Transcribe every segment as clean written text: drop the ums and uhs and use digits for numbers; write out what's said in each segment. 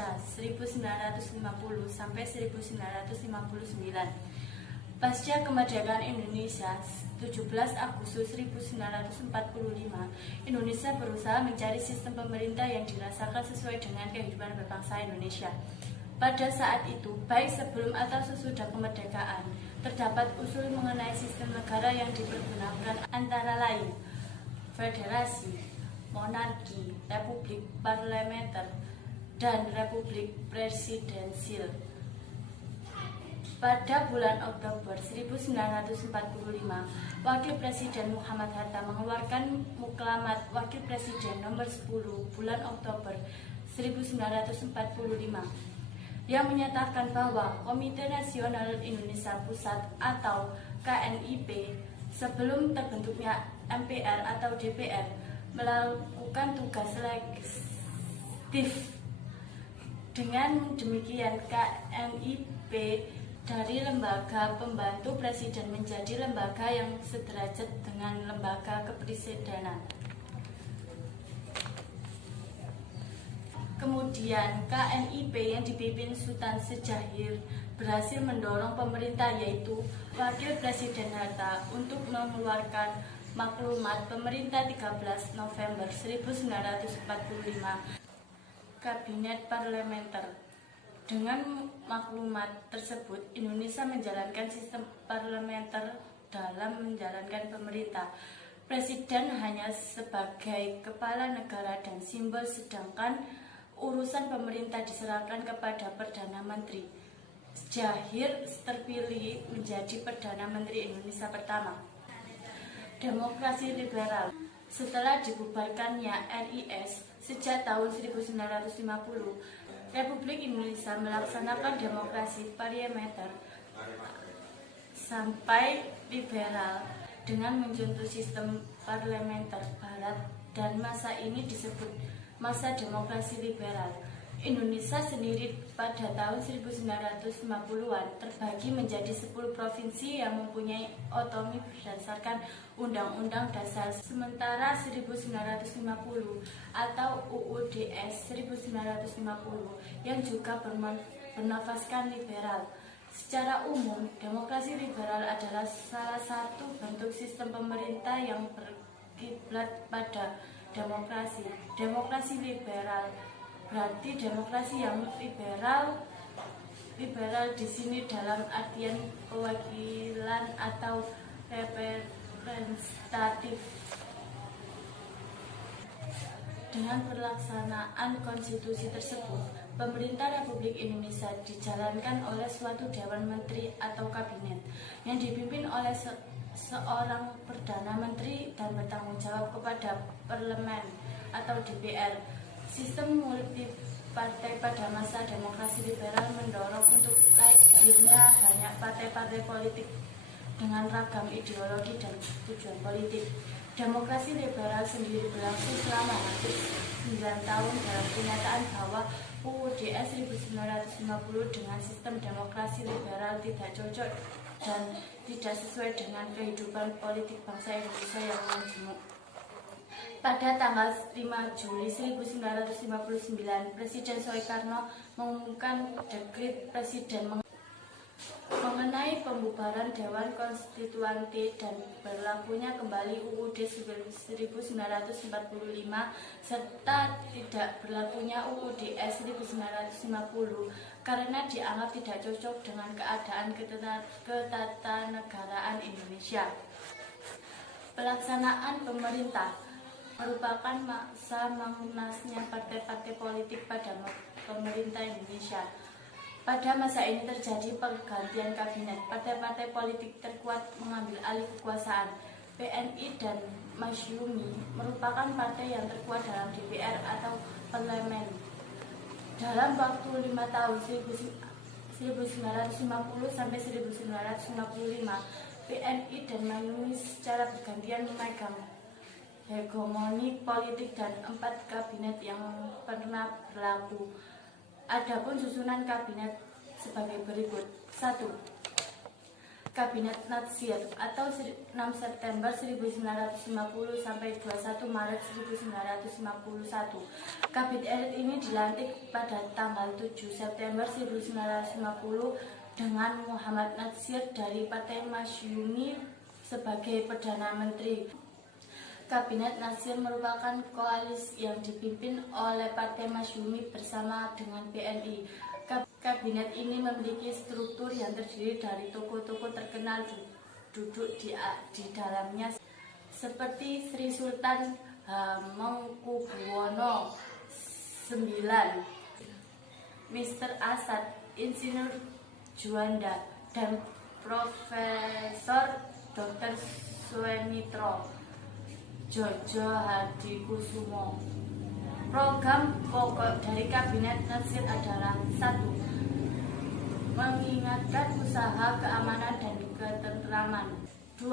Indonesia 1950 sampai 1959. Pasca kemerdekaan Indonesia 17 Agustus 1945, Indonesia berusaha mencari sistem pemerintah yang dirasakan sesuai dengan kehidupan berbangsa Indonesia. Pada saat itu, baik sebelum atau sesudah kemerdekaan, terdapat usul mengenai sistem negara yang dipergunakan antara lain federasi, monarki, republik parlementer, dan republik presidensil. Pada bulan Oktober 1945, Wakil Presiden Muhammad Hatta mengeluarkan Muklamat Wakil Presiden nomor 10 bulan Oktober 1945 yang menyatakan bahwa Komite Nasional Indonesia Pusat atau KNIP sebelum terbentuknya MPR atau DPR melakukan tugas legislatif. Dengan demikian, KNIP dari lembaga pembantu presiden menjadi lembaga yang sederajat dengan lembaga kepresidenan. Kemudian KNIP yang dipimpin Sultan Syahrir berhasil mendorong pemerintah yaitu Wakil Presiden Hatta untuk mengeluarkan Maklumat Pemerintah 13 November 1945 Kabinet Parlementer. Dengan maklumat tersebut, Indonesia menjalankan sistem parlementer dalam menjalankan pemerintah. Presiden hanya sebagai kepala negara dan simbol, sedangkan urusan pemerintah diserahkan kepada Perdana Menteri. Syahrir terpilih menjadi Perdana Menteri Indonesia pertama. Demokrasi liberal. Setelah dibubarkannya RIS sejak tahun 1950, Republik Indonesia melaksanakan demokrasi parlementer sampai liberal dengan mencontoh sistem parlementer barat, dan masa ini disebut masa demokrasi liberal. Indonesia sendiri pada tahun 1950-an terbagi menjadi 10 provinsi yang mempunyai otonomi berdasarkan Undang-Undang Dasar, sementara 1950 atau UUDS 1950 yang juga bernafaskan liberal. Secara umum, demokrasi liberal adalah salah satu bentuk sistem pemerintah yang berkiblat pada demokrasi. Demokrasi liberal berarti demokrasi yang liberal di sini dalam artian perwakilan atau representatif. Dengan pelaksanaan konstitusi tersebut, pemerintah Republik Indonesia dijalankan oleh suatu dewan menteri atau kabinet yang dipimpin oleh seorang perdana menteri dan bertanggung jawab kepada parlemen atau DPR. Sistem multi partai pada masa demokrasi liberal mendorong untuk lahirnya banyak partai-partai politik dengan ragam ideologi dan tujuan politik. Demokrasi liberal sendiri berlangsung selama hampir 9 tahun dalam kenyataan bahwa UUDS 1950 dengan sistem demokrasi liberal tidak cocok dan tidak sesuai dengan kehidupan politik bangsa Indonesia yang majemuk. Pada tanggal 5 Juli 1959, Presiden Soekarno mengumumkan dekret Presiden mengenai pembubaran Dewan Konstituante dan berlakunya kembali UUD 1945 serta tidak berlakunya UUDS 1950 karena dianggap tidak cocok dengan keadaan ketatanegaraan Indonesia. Pelaksanaan pemerintah merupakan masa munasnya partai-partai politik pada pemerintah Indonesia. Pada masa ini terjadi pergantian kabinet. Partai-partai politik terkuat mengambil alih kekuasaan. PNI dan Masyumi merupakan partai yang terkuat dalam DPR atau parlemen. Dalam waktu 5 tahun 1950 sampai 1955, PNI dan Masyumi secara bergantian memegang hegemoni politik dan 4 kabinet yang pernah berlaku. Adapun susunan kabinet sebagai berikut. 1. Kabinet Natsir atau 6 September 1950 sampai 21 Maret 1951. Kabinet ini dilantik pada tanggal 7 September 1950 dengan Muhammad Natsir dari Partai Masyumi sebagai Perdana Menteri. Kabinet Natsir merupakan koalisi yang dipimpin oleh Partai Masyumi bersama dengan BNI. Kabinet ini memiliki struktur yang terdiri dari tokoh-tokoh terkenal duduk di dalamnya seperti Sri Sultan Hamengkubuwono IX, Mr. Asad, Insinyur Juanda, dan Profesor Dr. Suemitro Jojo Hadikusumo. Program pokok dari Kabinet Natsir adalah 1. Mengingatkan usaha keamanan dan ketentraman. 2.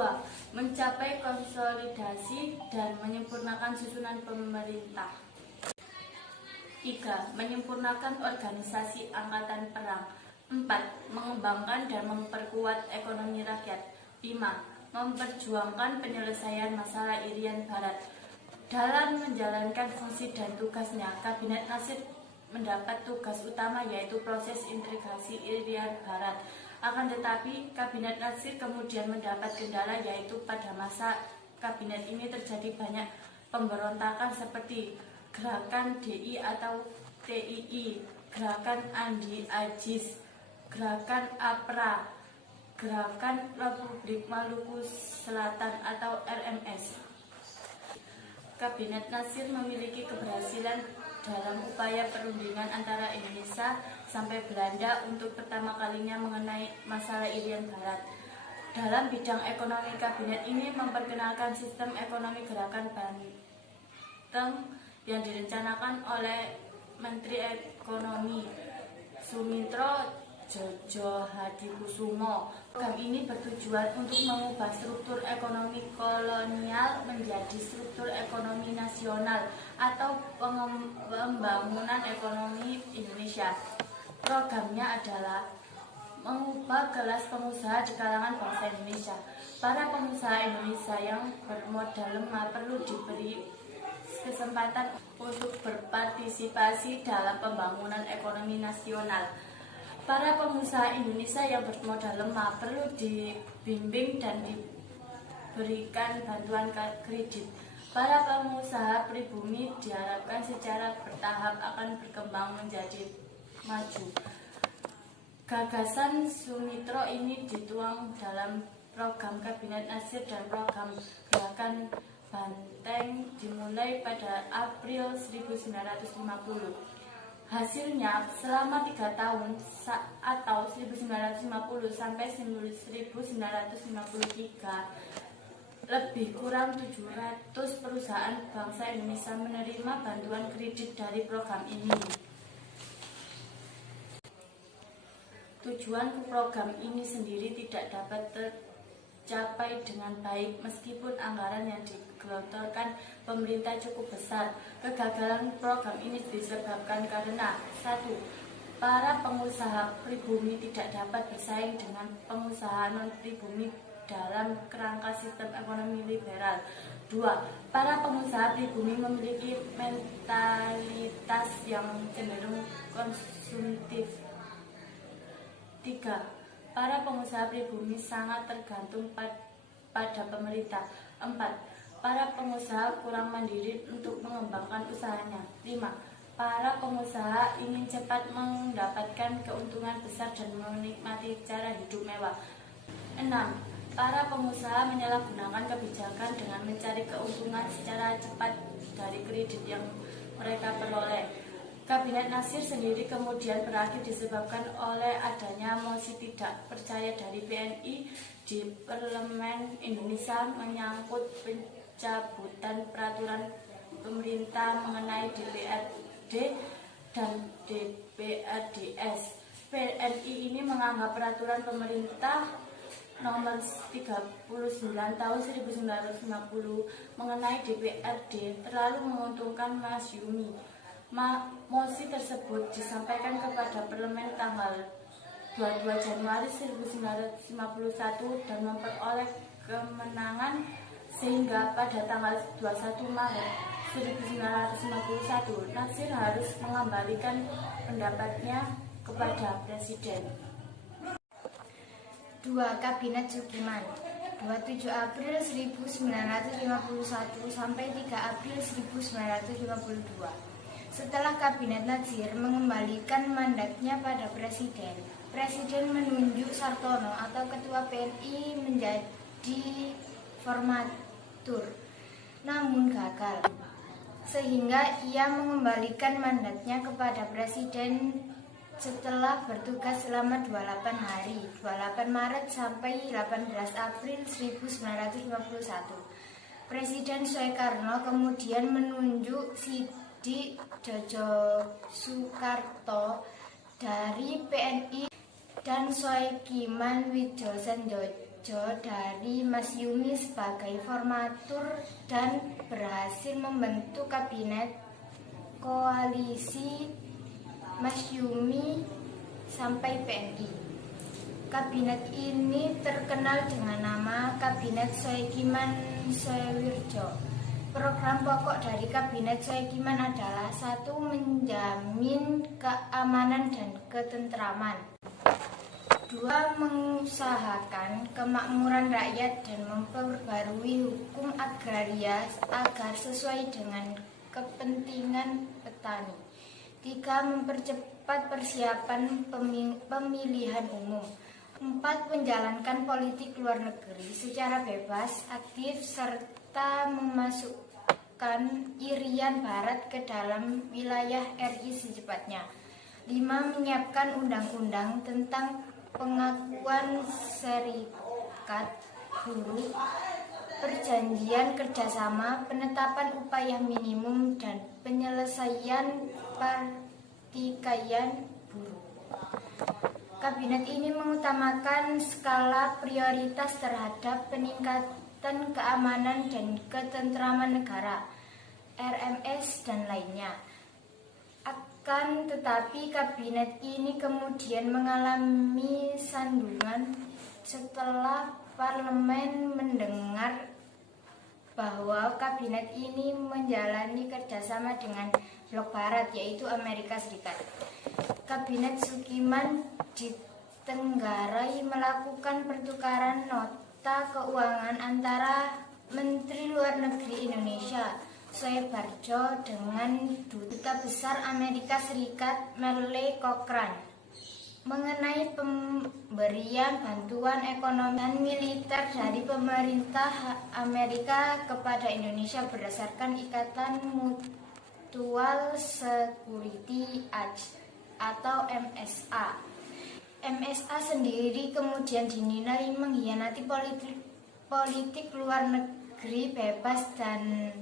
Mencapai konsolidasi dan menyempurnakan susunan pemerintah. 3. Menyempurnakan organisasi angkatan perang. 4. Mengembangkan dan memperkuat ekonomi rakyat. 5. Memperjuangkan penyelesaian masalah Irian Barat. Dalam menjalankan fungsi dan tugasnya, Kabinet Natsir mendapat tugas utama yaitu proses integrasi Irian Barat. Akan tetapi, Kabinet Natsir kemudian mendapat kendala yaitu pada masa kabinet ini terjadi banyak pemberontakan seperti Gerakan DI atau TII, Gerakan Andi Ajis, Gerakan APRA, Gerakan Republik Maluku Selatan atau RMS. Kabinet Natsir memiliki keberhasilan dalam upaya perundingan antara Indonesia sampai Belanda untuk pertama kalinya mengenai masalah Irian Barat. Dalam bidang ekonomi, kabinet ini memperkenalkan sistem ekonomi gerakan Banteng yang direncanakan oleh Menteri Ekonomi Sumitro Jojo Hadikusumo. Program ini bertujuan untuk mengubah struktur ekonomi kolonial menjadi struktur ekonomi nasional atau pembangunan ekonomi Indonesia. Programnya adalah mengubah kelas pengusaha di kalangan bangsa Indonesia. Para pengusaha Indonesia yang bermodal lemah perlu diberi kesempatan untuk berpartisipasi dalam pembangunan ekonomi nasional. Para pengusaha Indonesia yang bermodal lemah perlu dibimbing dan diberikan bantuan kredit. Para pengusaha pribumi diharapkan secara bertahap akan berkembang menjadi maju. Gagasan Sumitro ini dituang dalam program Kabinet Natsir dan program Gerakan Banteng dimulai pada April 1950. Hasilnya, selama 3 tahun atau 1950 sampai 1953, lebih kurang 700 perusahaan bangsa Indonesia menerima bantuan kredit dari program ini. Tujuan program ini sendiri tidak dapat tercapai dengan baik meskipun anggaran yang digelontorkan pemerintah cukup besar. Kegagalan program ini disebabkan karena 1. Para pengusaha pribumi tidak dapat bersaing dengan pengusaha non-pribumi dalam kerangka sistem ekonomi liberal. 2. Para pengusaha pribumi memiliki mentalitas yang cenderung konsumtif. 3. Para pengusaha pribumi sangat tergantung pada pemerintah. 4. Para pengusaha kurang mandiri untuk mengembangkan usahanya. 5. Para pengusaha ingin cepat mendapatkan keuntungan besar dan menikmati cara hidup mewah. 6. Para pengusaha menyalahgunakan kebijakan dengan mencari keuntungan secara cepat dari kredit yang mereka peroleh. Kabinet Natsir sendiri kemudian berakhir disebabkan oleh adanya mosi tidak percaya dari BNI di Parlemen Indonesia menyangkut pencabutan peraturan pemerintah mengenai DPRD dan DPRDS. BNI ini menganggap peraturan pemerintah nomor 39 tahun 1950 mengenai DPRD terlalu menguntungkan Masyumi. Mosi tersebut disampaikan kepada Parlemen tanggal 22 Januari 1951 dan memperoleh kemenangan sehingga pada tanggal 21 Maret 1951 Natsir harus mengembalikan pendapatnya kepada Presiden. 2. Kabinet Sukiman 27 April 1951 sampai 3 April 1952. Setelah Kabinet Natsir mengembalikan mandatnya pada Presiden menunjuk Sartono atau Ketua PNI menjadi formatur, namun gagal, sehingga ia mengembalikan mandatnya kepada Presiden setelah bertugas selama 28 hari, 28 Maret sampai 18 April 1951. Presiden Soekarno kemudian menunjuk Sidik Djoko Soekarto dari PNI dan Soekiman Widjosoendojo dari Masyumi sebagai formatur dan berhasil membentuk kabinet koalisi Masyumi sampai PNI. Kabinet ini terkenal dengan nama Kabinet Soekiman Soewirjo. Program pokok dari Kabinet Soekiman adalah 1. Menjamin keamanan dan ketentraman, 2. Mengusahakan kemakmuran rakyat dan memperbarui hukum agraria agar sesuai dengan kepentingan petani, 3. Mempercepat persiapan pemilihan umum, 4. Menjalankan politik luar negeri secara bebas, aktif, serta memasukkan Irian Barat ke dalam wilayah RI secepatnya, 5. Menyiapkan undang-undang tentang pengakuan serikat buruh, perjanjian kerjasama, penetapan upah minimum, dan penyelesaian pertikaian buruh. Kabinet ini mengutamakan skala prioritas terhadap peningkatan keamanan dan ketentraman negara, RMS, dan lainnya. Akan tetapi kabinet ini kemudian mengalami sandungan setelah parlemen mendengar bahwa kabinet ini menjalani kerjasama dengan blok barat, yaitu Amerika Serikat. Kabinet Sukiman ditenggarai melakukan pertukaran nota keuangan antara Menteri Luar Negeri Indonesia Soebarjo dengan Duta Besar Amerika Serikat Merle Cochrane mengenai pemberian bantuan ekonomi dan militer dari pemerintah Amerika kepada Indonesia berdasarkan Ikatan Mutual Security Act atau MSA. MSA sendiri kemudian dinilai mengkhianati politik luar negeri bebas dan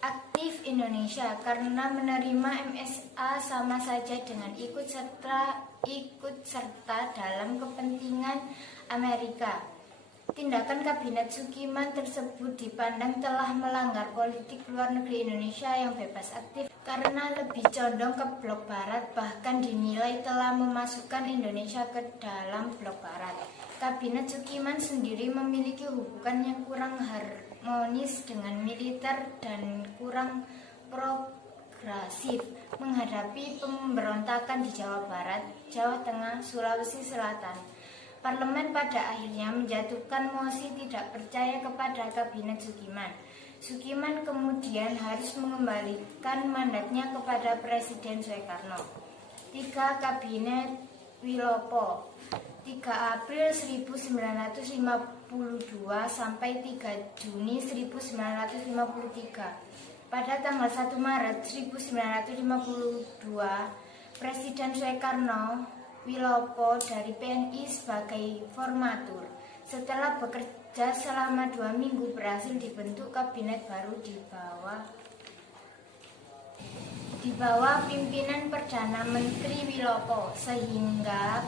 aktif Indonesia karena menerima MSA sama saja dengan ikut serta dalam kepentingan Amerika. Tindakan Kabinet Sukiman tersebut dipandang telah melanggar politik luar negeri Indonesia yang bebas aktif karena lebih condong ke blok barat, bahkan dinilai telah memasukkan Indonesia ke dalam blok barat. Kabinet Sukiman sendiri memiliki hubungan yang kurang harmonis dengan militer dan kurang progresif menghadapi pemberontakan di Jawa Barat, Jawa Tengah, Sulawesi Selatan. Parlemen pada akhirnya menjatuhkan mosi tidak percaya kepada Kabinet Sukiman. Sukiman kemudian harus mengembalikan mandatnya kepada Presiden Soekarno. 3. Kabinet Wilopo 3 April 1952 sampai 3 Juni 1953. Pada tanggal 1 Maret 1952, Presiden Soekarno Wilopo dari PNI sebagai formatur. Setelah bekerja selama 2 minggu berhasil dibentuk kabinet baru di bawah pimpinan Perdana Menteri Wilopo sehingga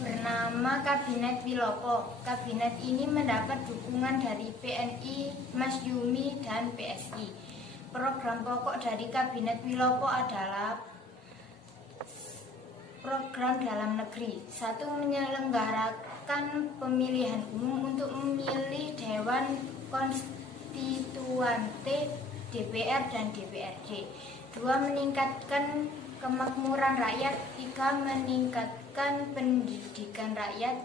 bernama Kabinet Wilopo. Kabinet ini mendapat dukungan dari PNI, Masyumi, dan PSI. Program pokok dari Kabinet Wilopo adalah program dalam negeri. 1. Menyelenggarakan pemilihan umum untuk memilih Dewan Konstituante, DPR dan DPRD. 2. Meningkatkan kemakmuran rakyat. 3. Meningkatkan pendidikan rakyat.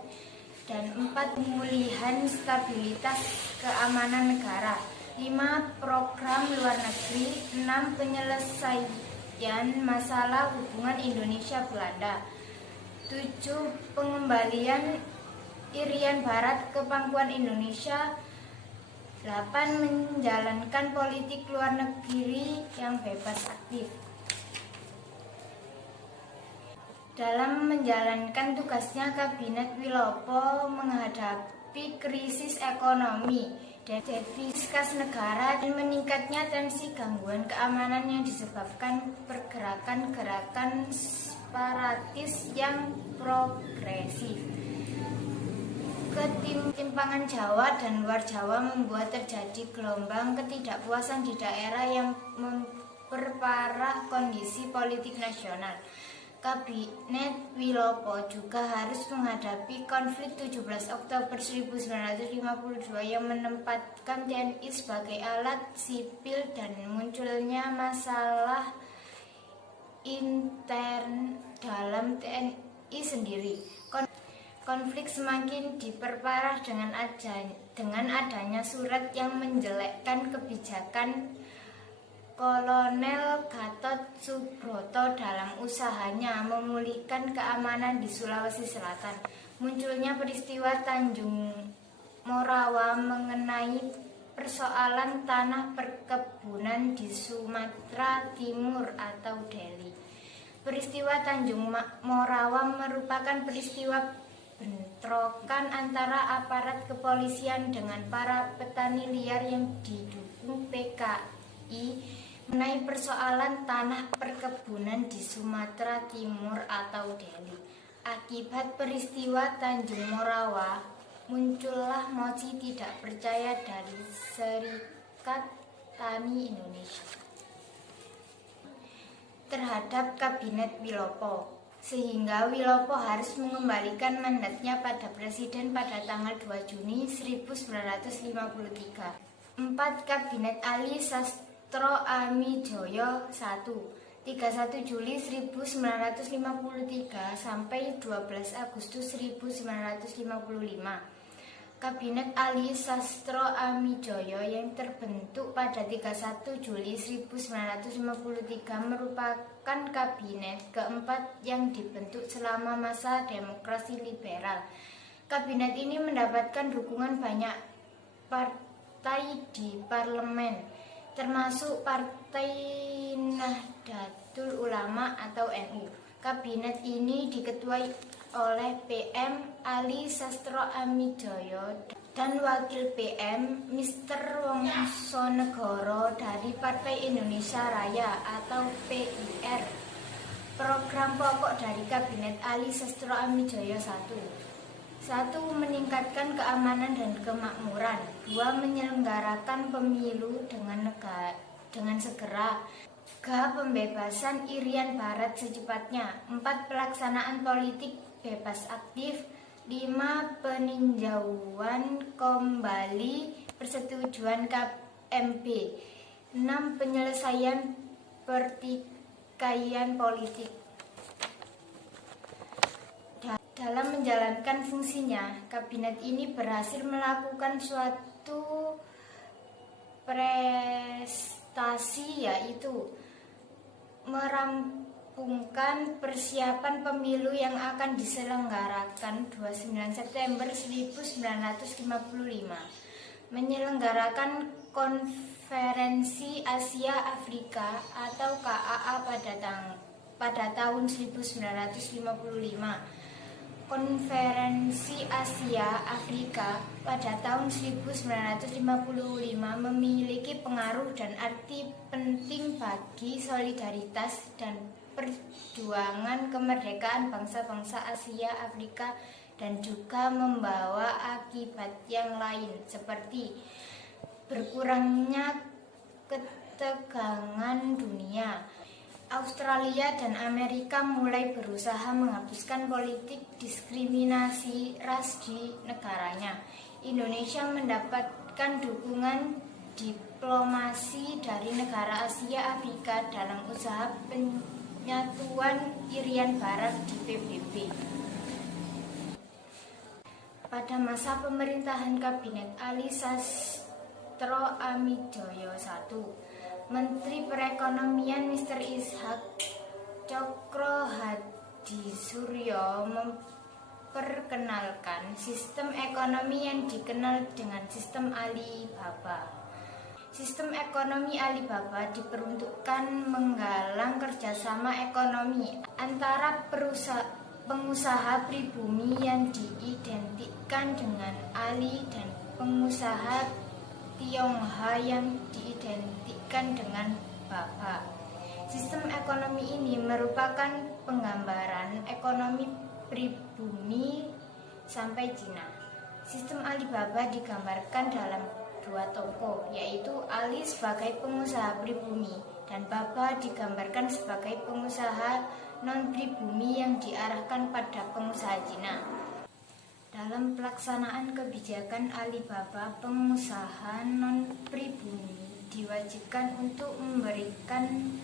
Dan 4. Pemulihan stabilitas keamanan negara. 5. Program luar negeri. 6. Penyelesaian masalah hubungan Indonesia-Belanda. 7. Pengembalian Irian Barat ke pangkuan Indonesia. 8. Menjalankan politik luar negeri yang bebas aktif. Dalam menjalankan tugasnya, Kabinet Wilopo menghadapi krisis ekonomi, defisit kas negara, dan meningkatnya tensi gangguan keamanan yang disebabkan pergerakan-gerakan separatis yang progresif. Ketimpangan Jawa dan luar Jawa membuat terjadi gelombang ketidakpuasan di daerah yang memperparah kondisi politik nasional. Kabinet Wilopo juga harus menghadapi konflik 17 Oktober 1952 yang menempatkan TNI sebagai alat sipil dan munculnya masalah intern dalam TNI sendiri. Konflik semakin diperparah dengan adanya surat yang menjelekkan kebijakan Kolonel Gatot Subroto dalam usahanya memulihkan keamanan di Sulawesi Selatan. Munculnya peristiwa Tanjung Morawa mengenai persoalan tanah perkebunan di Sumatera Timur atau Delhi. Peristiwa Tanjung Morawa merupakan peristiwa bentrokan antara aparat kepolisian dengan para petani liar yang didukung PKI mengenai persoalan tanah perkebunan di Sumatera Timur atau Delhi. Akibat peristiwa Tanjung Morawa, muncullah mosi tidak percaya dari Serikat Tani Indonesia terhadap Kabinet Wilopo, sehingga Wilopo harus mengembalikan mandatnya pada Presiden pada tanggal 2 Juni 1953. 4. Kabinet Ali Sastro Amijoyo 1. 31 Juli 1953 sampai 12 Agustus 1955. Kabinet Ali Sastro Amijoyo yang terbentuk pada 31 Juli 1953 merupakan kabinet keempat yang dibentuk selama masa demokrasi liberal. Kabinet ini mendapatkan dukungan banyak partai di parlemen, termasuk Partai Nahdlatul Ulama atau NU. Kabinet ini diketuai oleh PM Ali Sastro Amijoyo dan Wakil PM Mr. Wongsonegoro dari Partai Indonesia Raya atau PIR. Program pokok dari Kabinet Ali Sastro Amijoyo 1. Meningkatkan keamanan dan kemakmuran. 2. Menyelenggarakan pemilu dengan segera. Pembebasan Irian Barat secepatnya. 4. Pelaksanaan politik bebas aktif. 5. Peninjauan kembali persetujuan KMP. 6. Penyelesaian pertikaian politik. Dalam menjalankan fungsinya, kabinet ini berhasil melakukan suatu prestasi, yaitu merampungkan persiapan pemilu yang akan diselenggarakan 29 September 1955, menyelenggarakan Konferensi Asia Afrika atau KAA pada tahun 1955, Konferensi Asia Afrika pada tahun 1955 memiliki pengaruh dan arti penting bagi solidaritas dan perjuangan kemerdekaan bangsa-bangsa Asia Afrika dan juga membawa akibat yang lain seperti berkurangnya ketegangan dunia, Australia dan Amerika mulai berusaha menghapuskan politik diskriminasi ras di negaranya. Indonesia mendapatkan dukungan diplomasi dari negara Asia Afrika dalam usaha penyatuan Irian Barat di PBB. Pada masa pemerintahan Kabinet Ali Sastro Amijoyo I, Menteri Perekonomian Mr. Ishak Cokro Hadisuryo memperkenalkan sistem ekonomi yang dikenal dengan sistem Alibaba. Sistem ekonomi Alibaba diperuntukkan menggalang kerjasama ekonomi antara pengusaha pribumi yang diidentikan dengan Ali dan pengusaha Tionghoa yang diidentikan dengan Baba. Sistem ekonomi ini merupakan penggambaran ekonomi pribumi sampai Cina. Sistem Alibaba digambarkan dalam dua tokoh, yaitu Ali sebagai pengusaha pribumi dan Baba digambarkan sebagai pengusaha non-pribumi yang diarahkan pada pengusaha Cina. Dalam pelaksanaan kebijakan Alibaba, pengusaha non-pribumi diwajibkan untuk memberikan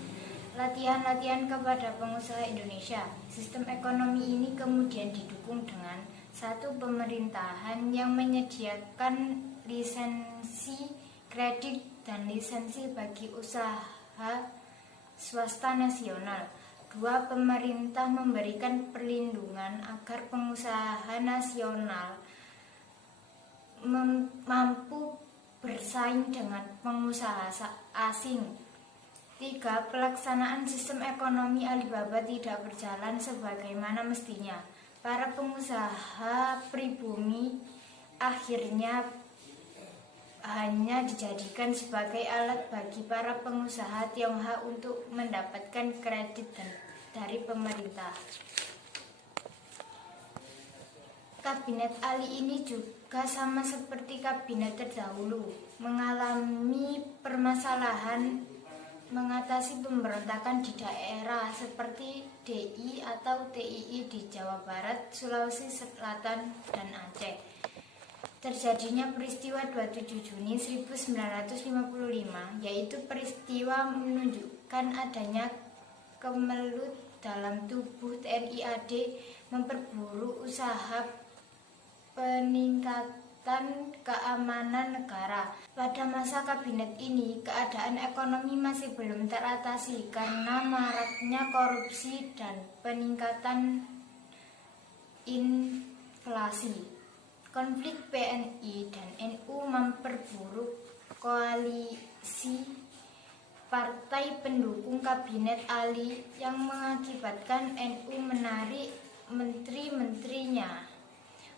latihan-latihan kepada pengusaha Indonesia. Sistem ekonomi ini kemudian didukung dengan satu pemerintahan yang menyediakan lisensi kredit dan lisensi bagi usaha swasta nasional. Dua, pemerintah memberikan perlindungan agar pengusaha nasional mampu bersaing dengan pengusaha asing. Tiga, pelaksanaan sistem ekonomi Alibaba tidak berjalan sebagaimana mestinya. Para pengusaha pribumi akhirnya hanya dijadikan sebagai alat bagi para pengusaha Tionghoa untuk mendapatkan kredit dari pemerintah. Kabinet Ali ini juga sama seperti kabinet terdahulu, mengalami permasalahan mengatasi pemberontakan di daerah seperti DI atau TII di Jawa Barat, Sulawesi Selatan, dan Aceh. Terjadinya peristiwa 27 Juni 1955, yaitu peristiwa menunjukkan adanya kemelut dalam tubuh TNI AD memperburuk usaha peningkatan keamanan negara. Pada masa kabinet ini, keadaan ekonomi masih belum teratasi karena maraknya korupsi dan peningkatan inflasi. Konflik PNI dan NU memperburuk koalisi partai pendukung kabinet Ali yang mengakibatkan NU menarik menteri-menterinya.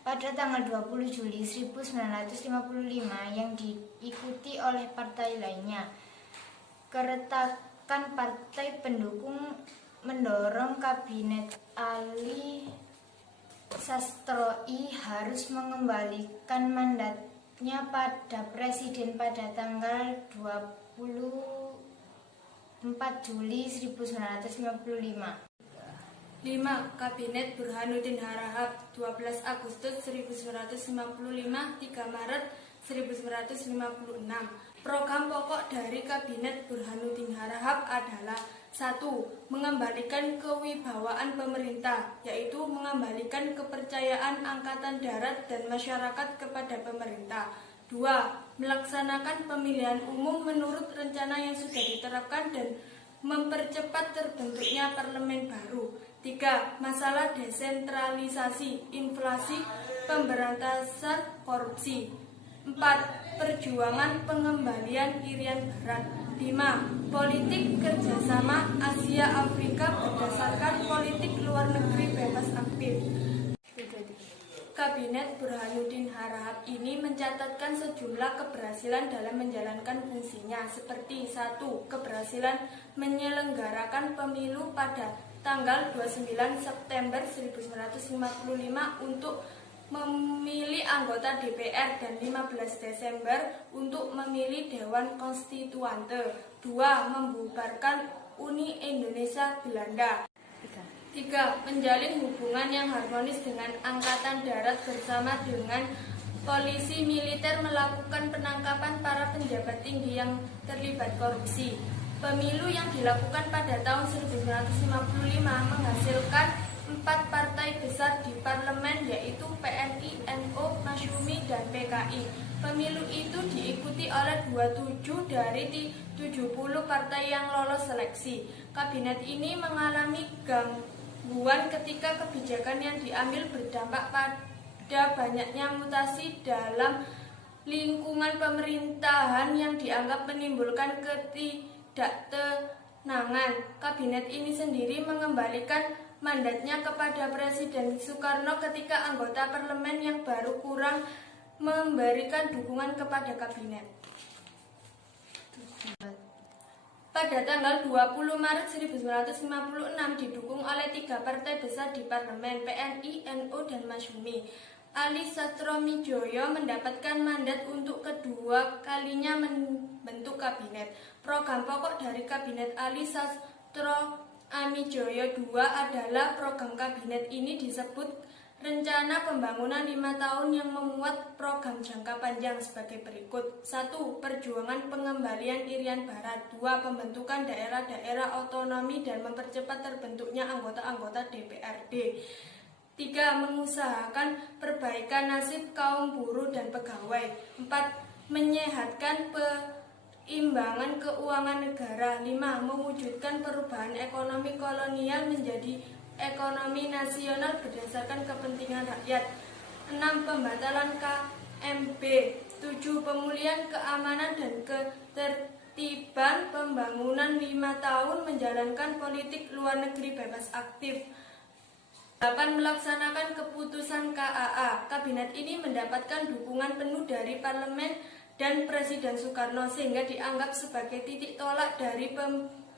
Pada tanggal 20 Juli 1955 yang diikuti oleh partai lainnya, keretakan partai pendukung mendorong kabinet Ali Sastro I harus mengembalikan mandatnya pada presiden pada tanggal 24 Juli 1955. 5. Kabinet Burhanuddin Harahap 12 Agustus 1955 3 Maret 1956. Program pokok dari Kabinet Burhanuddin Harahap adalah 1. Mengembalikan kewibawaan pemerintah, yaitu mengembalikan kepercayaan Angkatan Darat dan masyarakat kepada pemerintah. 2. Melaksanakan pemilihan umum menurut rencana yang sudah diterapkan dan mempercepat terbentuknya parlemen baru. 3. Masalah desentralisasi, inflasi, pemberantasan korupsi. 4. Perjuangan pengembalian Irian Barat. 5. Politik kerjasama Asia Afrika berdasarkan politik luar negeri bebas aktif. Kabinet Burhanuddin Harahap ini mencatatkan sejumlah keberhasilan dalam menjalankan fungsinya, seperti 1. Keberhasilan menyelenggarakan pemilu pada tanggal 29 September 1955 untuk memilih anggota DPR dan 15 Desember untuk memilih Dewan Konstituante. 2. Membubarkan Uni Indonesia Belanda. 3. Menjalin hubungan yang harmonis dengan Angkatan Darat bersama dengan polisi militer, melakukan penangkapan para penjabat tinggi yang terlibat korupsi. Pemilu yang dilakukan pada tahun 1955 menghasilkan 4 partai besar di parlemen, yaitu PNI, NU, Masyumi, dan PKI. Pemilu itu diikuti oleh 27 dari 70 partai yang lolos seleksi. Kabinet ini mengalami gangguan ketika kebijakan yang diambil berdampak pada banyaknya mutasi dalam lingkungan pemerintahan yang dianggap menimbulkan ketidaktenangan. Kabinet ini sendiri mengembalikan mandatnya kepada Presiden Soekarno ketika anggota parlemen yang baru kurang memberikan dukungan kepada kabinet. Pada tanggal 20 Maret 1956 didukung oleh 3 partai besar di parlemen, PNI, NU, dan Masyumi. Ali Sastroamidjojo mendapatkan mandat untuk kedua kalinya membentuk kabinet. Program pokok dari kabinet Ali Sastroamidjojo II adalah program kabinet ini disebut Rencana Pembangunan 5 tahun yang memuat program jangka panjang sebagai berikut. 1. Perjuangan pengembalian Irian Barat. 2. Pembentukan daerah-daerah otonomi dan mempercepat terbentuknya anggota-anggota DPRD. 3. Mengusahakan perbaikan nasib kaum buruh dan pegawai. 4. Menyehatkan peimbangan keuangan negara. 5. Mewujudkan perubahan ekonomi kolonial menjadi ekonomi nasional berdasarkan kepentingan rakyat. 6. Pembatalan KMB. 7. Pemulihan keamanan dan ketertiban. Pembangunan 5 tahun menjalankan politik luar negeri bebas aktif. 8. Melaksanakan keputusan KAA. Kabinet ini mendapatkan dukungan penuh dari parlemen dan Presiden Soekarno sehingga dianggap sebagai titik tolak dari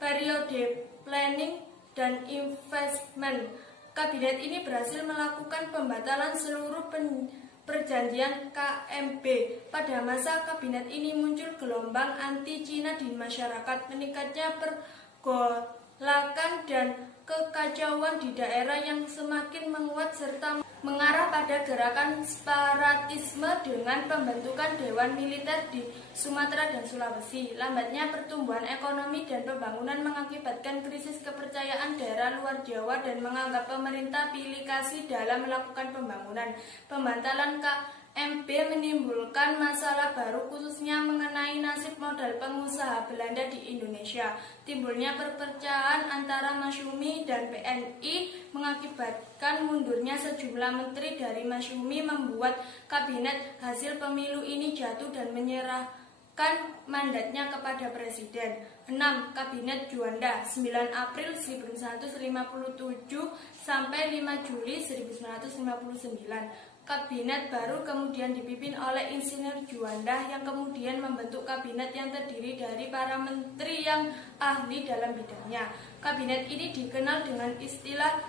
periode planning dan investment. Kabinet ini berhasil melakukan pembatalan seluruh perjanjian KMB. Pada masa kabinet ini muncul gelombang anti-Cina di masyarakat, meningkatnya pergolakan dan kekacauan di daerah yang semakin menguat serta mengarah pada gerakan separatisme dengan pembentukan dewan militer di Sumatera dan Sulawesi. Lambatnya pertumbuhan ekonomi dan pembangunan mengakibatkan krisis kepercayaan daerah luar Jawa dan menganggap pemerintah pilih kasih dalam melakukan pembangunan. Pembatalan KMB menimbulkan masalah baru khususnya mengenai nasib modal pengusaha Belanda di Indonesia. Timbulnya perpecahan antara Masyumi dan PNI mengakibatkan mundurnya sejumlah menteri dari Masyumi, membuat kabinet hasil pemilu ini jatuh dan menyerahkan mandatnya kepada Presiden. 6. Kabinet Juanda 9 April 1957 sampai 5 Juli 1959. Kabinet baru kemudian dipimpin oleh Insinyur Juanda yang kemudian membentuk kabinet yang terdiri dari para menteri yang ahli dalam bidangnya. Kabinet ini dikenal dengan istilah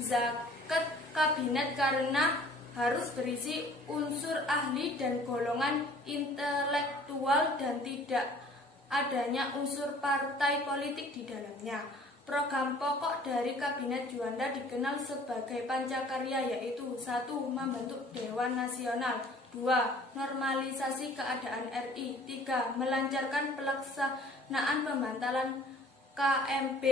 zakat kabinet karena harus berisi unsur ahli dan golongan intelektual dan tidak adanya unsur partai politik di dalamnya. Program pokok dari Kabinet Juanda dikenal sebagai pancakarya, yaitu 1. Membentuk Dewan Nasional. 2. Normalisasi keadaan RI. 3. Melancarkan pelaksanaan pembatalan KMB.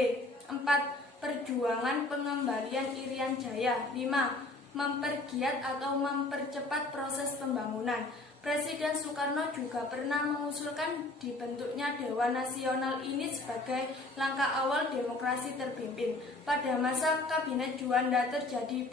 4. Perjuangan pengembalian Irian Jaya. 5. Mempergiat atau mempercepat proses pembangunan. Presiden Soekarno juga pernah mengusulkan dibentuknya Dewan Nasional ini sebagai langkah awal demokrasi terpimpin. Pada masa Kabinet Juanda terjadi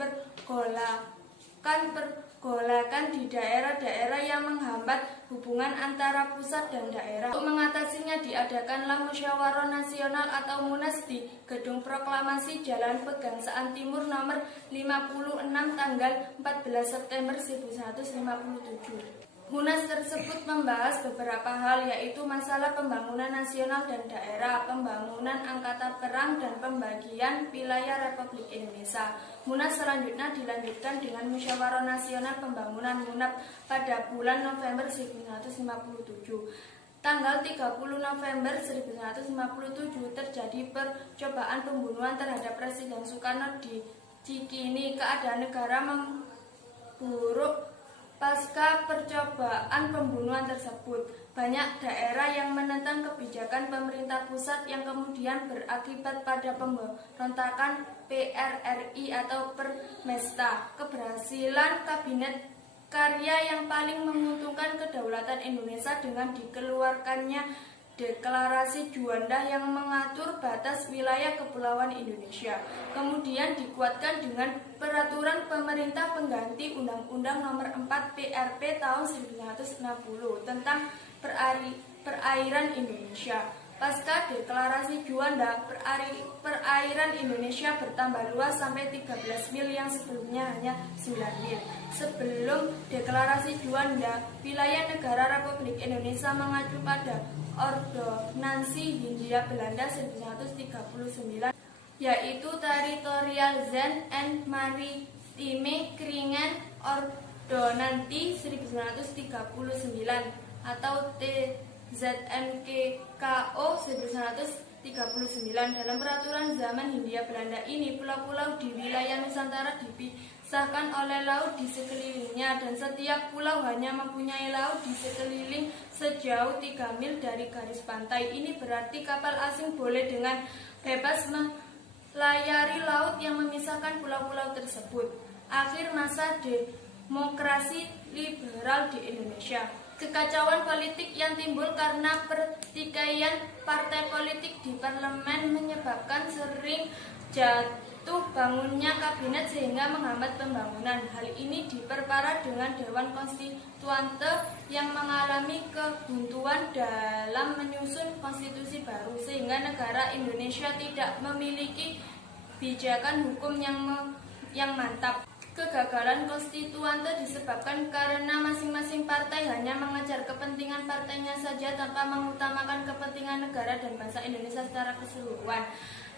pergolakan di daerah-daerah yang menghambat hubungan antara pusat dan daerah. Untuk mengatasinya diadakanlah Musyawarah Nasional atau Munas di Gedung Proklamasi Jalan Pegangsaan Timur nomor 56 tanggal 14 September 1957. Munas tersebut membahas beberapa hal, yaitu masalah pembangunan nasional dan daerah, pembangunan angkatan perang, dan pembagian wilayah Republik Indonesia. Munas selanjutnya dilanjutkan dengan Musyawarah Nasional Pembangunan (MUNAP) pada bulan November 1957. Tanggal 30 November 1957 terjadi percobaan pembunuhan terhadap Presiden Soekarno di Cikini. Keadaan negara memburuk pasca percobaan pembunuhan tersebut. Banyak daerah yang menentang kebijakan pemerintah pusat yang kemudian berakibat pada pemberontakan PRRI atau Permesta. Keberhasilan Kabinet Karya yang paling menguntungkan kedaulatan Indonesia dengan dikeluarkannya Deklarasi Juanda yang mengatur batas wilayah kepulauan Indonesia. Kemudian dikuatkan dengan peraturan pemerintah pengganti Undang-Undang Nomor 4 PRP tahun 1960 tentang perairan Indonesia. Pasca Deklarasi Juanda, perairan Indonesia bertambah luas sampai 13 mil yang sebelumnya hanya 9 mil. Sebelum Deklarasi Juanda, wilayah negara Republik Indonesia mengacu pada Ordonansi Hindia Belanda 1939, yaitu Territorial Zone and Maritime Kringen Ordonansi 1939 atau TZNKKO 1939. Dalam peraturan zaman Hindia Belanda ini, pulau-pulau di wilayah Nusantara dipisahkan oleh laut di sekelilingnya, dan setiap pulau hanya mempunyai laut di sekeliling sejauh 3 mil dari garis pantai. Ini berarti kapal asing boleh dengan bebas melayari laut yang memisahkan pulau-pulau tersebut. Akhir masa demokrasi liberal di Indonesia. Kekacauan politik yang timbul karena pertikaian partai politik di parlemen menyebabkan sering jatuh bangunnya kabinet sehingga menghambat pembangunan. Hal ini diperparah dengan Dewan Konstituante yang mengalami kebuntuan dalam menyusun konstitusi baru, sehingga negara Indonesia tidak memiliki pijakan hukum yang mantap. Kegagalan konstituante disebabkan karena masing-masing partai hanya mengejar kepentingan partainya saja tanpa mengutamakan kepentingan negara dan bangsa Indonesia secara keseluruhan.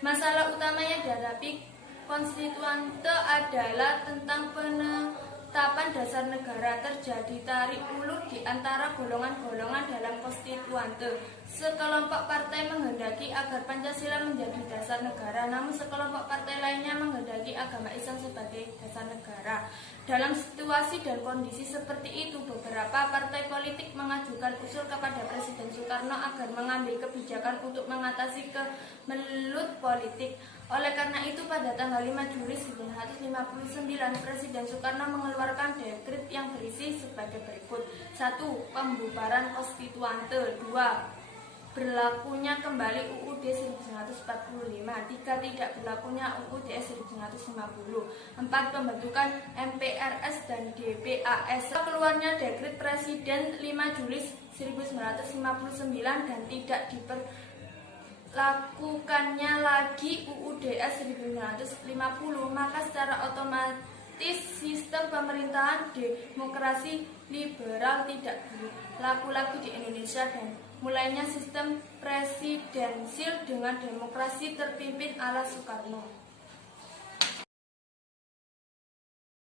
Masalah utama yang dihadapi konstituante adalah tentang penetapan dasar negara. Terjadi tarik ulur di antara golongan-golongan dalam konstituante. Sekelompok partai menghendaki agar Pancasila menjadi dasar negara, namun sekelompok partai lainnya menghendaki agama Islam sebagai dasar negara. Dalam situasi dan kondisi seperti itu, beberapa partai politik mengajukan usul kepada Presiden Soekarno agar mengambil kebijakan untuk mengatasi kemelut politik. Oleh karena itu, pada tanggal 5 Juli 1959, Presiden Soekarno mengeluarkan dekret yang berisi sebagai berikut. 1. Pembubaran konstituante. 2. Berlakunya kembali UUD 1945. 3. Tidak berlakunya UUD 1950. 4. Pembentukan MPRS dan DPAS. Keluarnya dekret Presiden 5 Juli 1959 dan tidak diberlakukannya lagi UUDS 1950, maka secara otomatis sistem pemerintahan demokrasi liberal tidak berlaku lagi di Indonesia dan mulainya sistem presidensil dengan demokrasi terpimpin ala Soekarno.